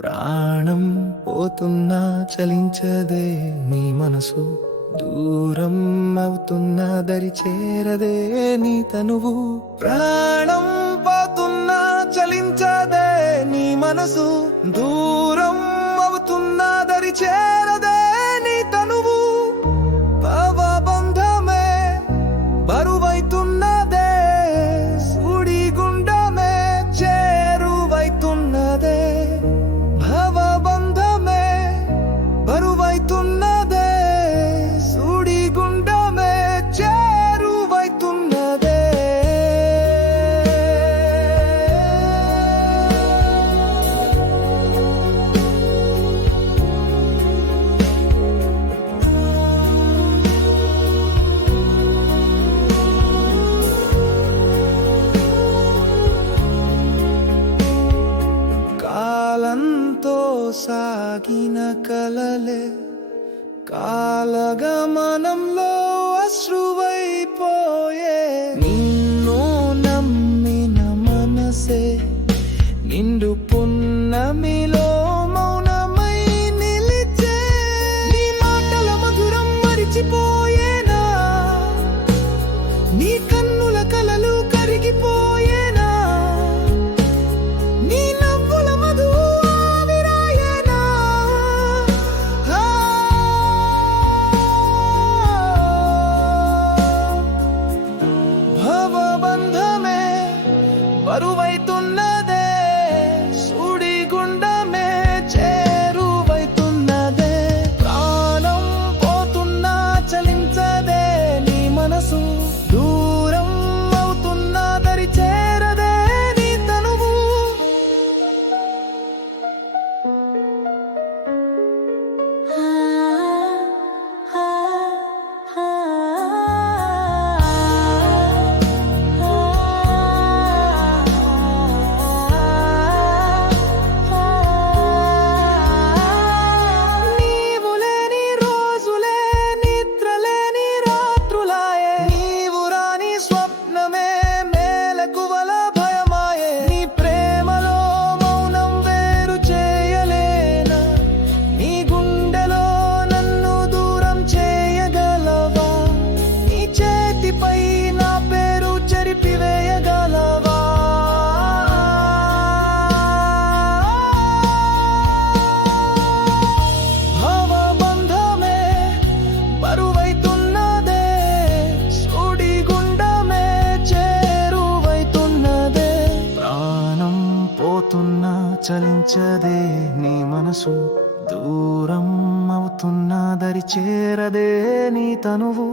ప్రాణం పోతున్నా చలించదే నీ మనసు, దూరం అవుతున్నా దరి చేరదే నీ తనువు. ప్రాణం పోతున్నా చలించదే నీ మనసు, దూరం అవుతున్నా దరి చేరదే నీ తనువు. భవబంధమే బరువైతున్నదే, సుడి గుండమే చేరువైతున్నదే. భవబంధమే బరువైతున్నదే, సుడి గుండమే చేరువైతున్నదే. కాలంతో సాగిన కలలే కాలగమనంలో అశ్రువైపోయే. నిన్ను నమ్మిన మనసే నిండు పున్నమిలో మౌనమై నిలిచే. నీ మాటల మధురం మరిచిపోయేనా, నీ కన్నుల కలలు కరిగిపోయేనా, నీ నవ్వుల మధువు ఆవిరాయేనా. భవబంధమే బరువైతున్నదే, సుడి గుండమే చేరువైతున్నదే. ప్రాణం పోతున్నా చలించదే నీ మనసు, దూరం అవుతున్నా దరి చేరదే నీ తనువు. నీవు లేని రోజులే నిద్రలేని రాత్రులాయే, నీవు రాని స్వప్నమే మేలకువల భయమాయే. నీ ప్రేమలో మౌనం వేరు చేయలేనా, నీ గుండెలో నన్ను దూరం చేయగలవా, నీ చేతిపై నా పేరు చెరిపివేయగలవా. భవబంధమే బరువైతున్నదే, సుడి గుండమే చేరువైతున్నదే. ప్రాణం పోతున్నా చలించదే నీ మనసు, దూరం అవుతున్నా దరి చేరదే నీ తనువు.